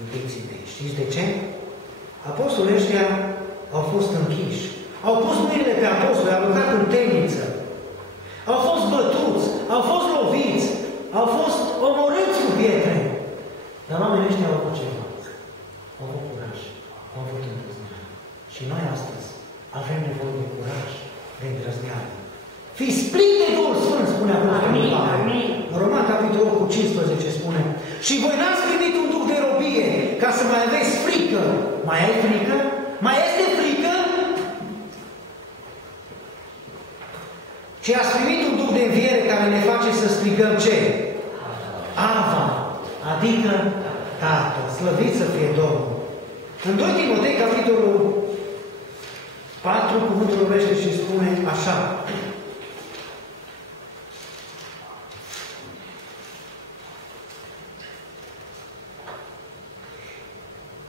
iubiții mei. Știți de ce? Apostolii ăștia au fost închiși. Au pus mâinile pe apostoli, au aruncat în temniță. Au fost bătuți, au fost loviți, au fost omorâți cu pietre. Dar oamenii ăștia au avut ceva. Au avut curaj, au avut îndrăzneală. Și noi astăzi avem nevoie de curaj, de îndrăzneală. Fiți plini de Duhul Sfânt, spune Apostolul Pavel. În Roman, capitolul 15 spune: și voi n-ați primit un duh de robie ca să mai aveți frică. Mai ai frică? Mai este frică? Ci ați primit un duh de înviere care ne face să strigăm ce? Ava, adică Tată, slăvit să fie Domnul. În 2 Timotei, capitolul 4, cuvântul vorbește și spune așa: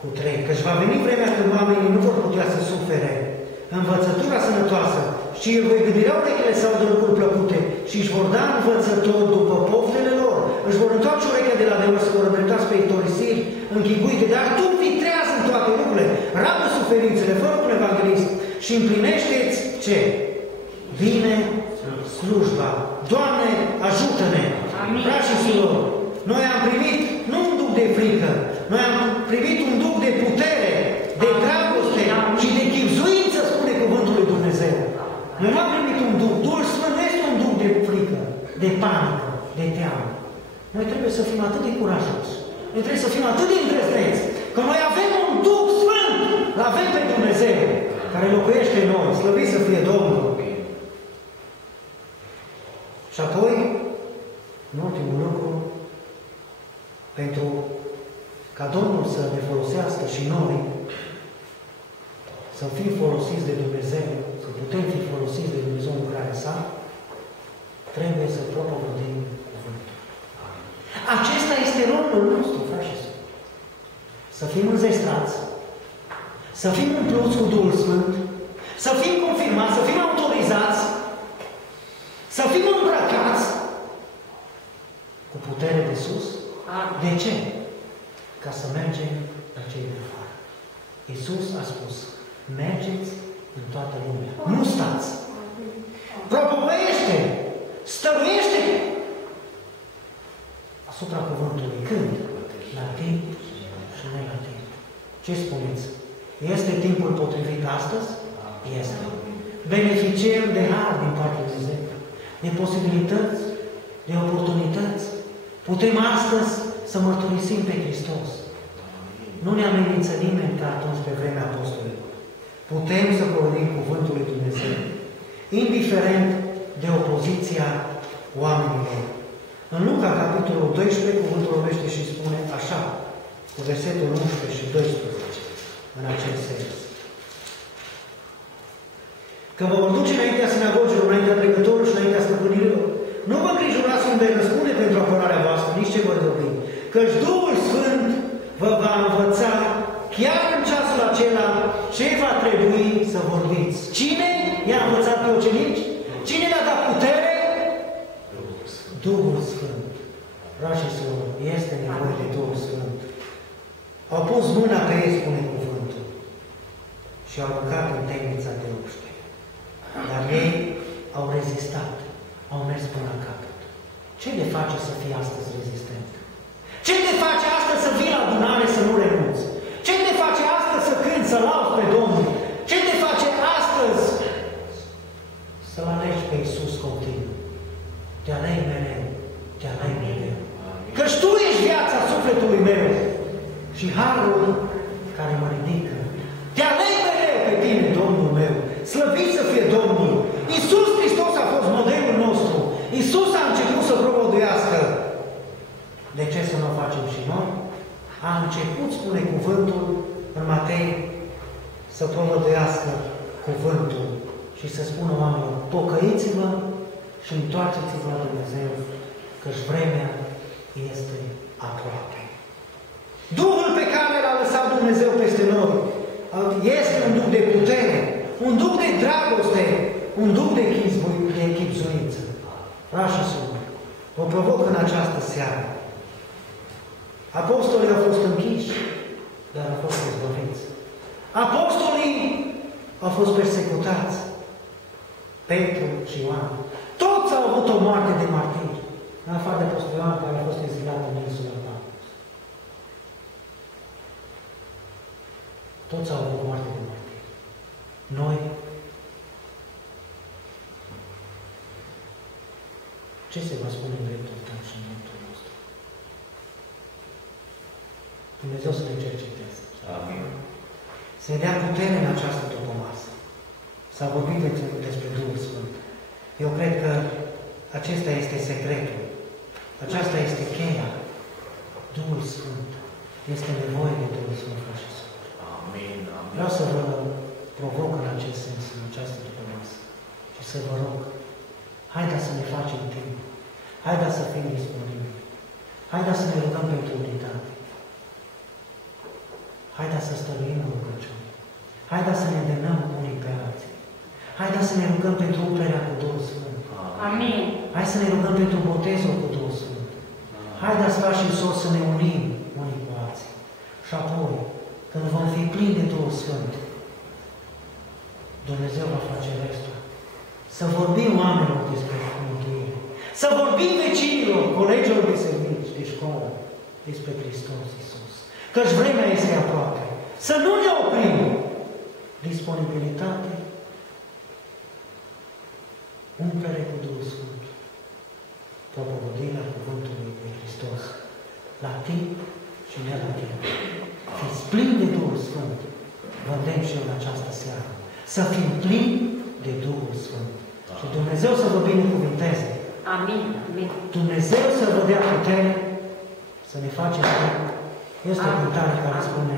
cu 3. Căci va veni vremea când oamenii nu vor putea să sufere învățătura sănătoasă, și îi voi gândirea urechile sau de lucruri plăcute și își vor da învățător după poftele lor. Își vor întoarce urechea de la adevăr să vor îndreptați pe istorisiri închipuite, dar tu vitrează în toate lucrurile, rabdă suferințele, fără un evanghelist și împlinește-ți ce? Bine slujba. Doamne, ajută-ne! Frați și surori, noi am primit nu un duc de frică, noi am primit un duc de putere, de dragoste și de chibzuință, spune cuvântul lui Dumnezeu. Noi nu am primit un duc. Duhul Sfânt nu este un duc de frică, de panică, de teamă. Noi trebuie să fim atât de curajoși. Noi trebuie să fim atât de îndrăzneți, că noi avem un Duh Sfânt. L-avem pe Dumnezeu, care locuiește în noi. Slăvit să fie Domnul. Și apoi, în ultimul lucru, pentru ca Domnul să ne folosească și noi, să fim folosiți de Dumnezeu, să putem fi folosiți de Dumnezeu în lucrarea sa, trebuie să propovădim cuvântul. Acesta este rolul nostru, frați și surori. Să fim înzestrați, să fim umpluți cu Duhul Sfânt, să fim confirmați, să fim autorizați, să fim îmbrăcați cu putere de sus. De ce? Ca să mergem la cei de afară. Iisus a spus: mergeți în toată lumea. Nu stați. Propovăiește, stăruiește asupra cuvântului. Când? La timp și nu la timp. Ce spuneți? Este timpul potrivit astăzi? Este. Beneficiem de har din partea lui Dumnezeu, de posibilități, de oportunități. Putem astăzi să mărturisim pe Hristos. Nu ne amenință nimeni ca atunci pe vremea apostolilor. Putem să provenim cuvântul lui Dumnezeu, indiferent de opoziția oamenilor. În Luca, capitolul 12, cuvântul vorbește și spune așa, cu versetul 11 și 12, în acest sens: că vă vor duce înaintea sinagogilor, înaintea trecătorilor și înaintea stăpânirilor. Nu vă îngrijorați când vei răspunde pentru apărarea voastră, nici ce voi vorbi, căci Duhul Sfânt vă va învăța chiar în ceasul acela ce va trebui să vorbiți. Cine i-a învățat pe ucenici? Cine le-a dat putere? Duhul Sfânt. Frați și surori, este nevoie de Duhul Sfânt. Au pus mâna pe ei, spune cuvântul, și au aruncat în temnița de uște. Dar ei au rezistat, au mers până la capăt. Ce le face să fie astăzi rezistent? Ce te face astăzi să vii la adunare să nu renunți? Ce te face astăzi să cânti, să lauzi pe Domnul? Ce te face astăzi să-L alegi pe Iisus continuu? Te aleg mereu, te aleg mereu. Căci Tu ești viața sufletului meu și harul care mă ridică. Te aleg mereu pe Tine, Domnul meu. Slăvit să fie Domnul. Iisus Hristos a fost modelul nostru. Iisus a început să propovăduiască. De ce să nu o facem și noi? A început, spune cuvântul în Matei, să propovăduiască cuvântul și să spună oamenilor: pocăiți-vă și întoarceți-vă la Dumnezeu, căci vremea este aproape. Duhul pe care l-a lăsat Dumnezeu peste noi este un duh de putere, un duh de dragoste, un duh de chibzuință. Frați și surori, vă provoc în această seară. Apostolii au fost închiși, Apostolii au fost persecutați. Petru și Ioan. Toți au avut o moarte de martiri. În afară de Apostolul Ioan, care a fost exilat în insula Patmos. Toți au avut moarte de martiri. Noi, ce se va spune în dreptul tău și în dreptul nostru? Dumnezeu să ne cerceteze. Amin. Să ne dea putere în această dupămasă. S-a vorbit despre Duhul Sfânt. Eu cred că acesta este secretul. Aceasta este cheia. Duhul Sfânt. Este nevoie de Duhul Sfânt, frați și surori. Amin. Amin. Vreau să vă provoc în acest sens, în această dupămasă. Și să vă rog, haideți să ne facem timp. Haideți să fim disponibili. Haideți să ne rugăm pentru unitate. Haideți să stăruim în rugăciune. Haideți să ne îndemnăm unii pe alții. Haideți să ne rugăm pentru umplerea cu Duhul Sfânt. Amin. Hai să ne rugăm pentru botezul cu Duhul Sfânt. Haideți, frați și sori, să ne unim unii cu alții. Și apoi, când vom fi plini de Duhul Sfânt, Dumnezeu va face restul. Să vorbim oamenilor despre mântuire. Să vorbim vecinilor, colegilor de servici, de școală, despre Hristos Iisus. Căci vremea este aproape. Să nu ne oprim. Disponibilitate, umplere cu Duhul Sfânt, propovădirea cuvântului lui Hristos, la timp și ne la timp. Fiți plini de Duhul Sfânt, vă îndemn și eu în această seară, să fim plini de Duhul Sfânt. Și Dumnezeu să vă binecuvinteze. Amin. Amin. Dumnezeu să vă dea putere să ne facem timp. Este o cântare care spune,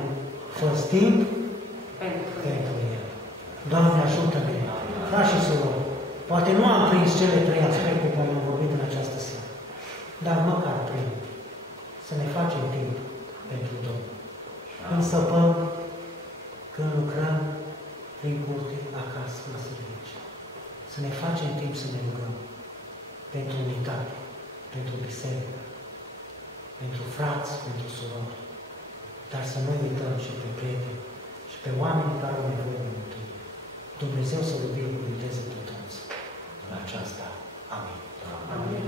fă-ți timp pentru El. Doamne, ajută-ne, frați și surori. Poate nu am prins cele trei aspecte care am vorbit în această seară, dar măcar prin să ne facem timp pentru Domnul. Când săpăm, când lucrăm, prin curte, acasă, la servici. Să ne facem timp să ne rugăm pentru unitate, pentru biserică, pentru frați, pentru surori, dar să nu uităm și pe prieteni și pe oamenii care au nevoie de mântuire. Dumnezeu să vă binecuvânteze pe toți în aceasta. Amin. Amin.